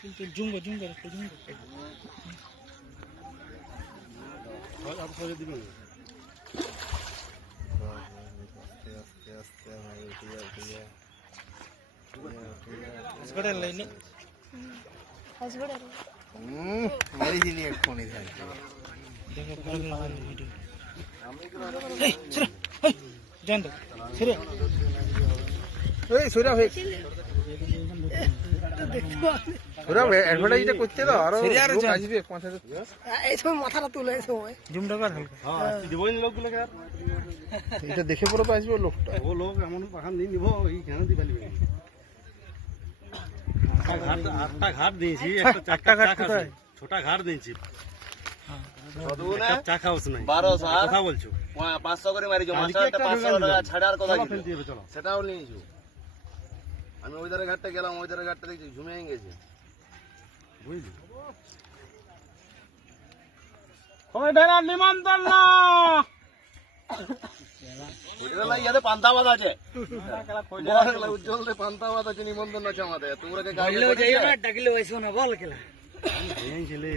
কিন্তু জুঙ্গো জুঙ্গো জুঙ্গো আর সরে দিবেন হসপিটাল লাইনে হসপিটাল মারি দিলি এক ফোনে থাকে দেখো ভালো লাগে ভিডিও এই সরে এই জান দে সরে এই সরা হয়ে ওরা অ্যাডভার্টাইজটা করতে দাও আর লোক আসবে 5000 এই সময় মাথাটা তুলে এই সময় জুমটা কর হালকা হ্যাঁ দিবই না লোকগুলোকে আর এটা দেখে পরে তো আসবে লোকটা ও লোক এমন পাখান নিয়ে নিব এই কেন দি পালিবে আটটা ঘাট দিয়েছি একটা চারটা ঘাট কোথায়? ছোটা ঘাট দিয়েছি কতগুলো? চা খাওস নাই 1200 আর কথা বলছো 500 করে মারিছো আজকে মাস্টারটা একটা 500 টাকা ছাড়ার কথা চলো ছিল। ফেলতে হবে চলো সেটাও নিয়েছো আমি ওই ধারে ঘাটটা গেলাম ওই ধারে ঘাটটা দেখছি ঝুমিয়ে গেছে বুঝলি ওই বেড়া নিমন্ত্রণ না ওইটা লাগিয়ে পান্তা ভাত আছে উজ্জ্বল রে পান্তা ভাত আছে নিমন্ত্রণ আছে আমাদের তোমরা কে গাইলে ডাকলে ওইসো না বল কেলা ছেলে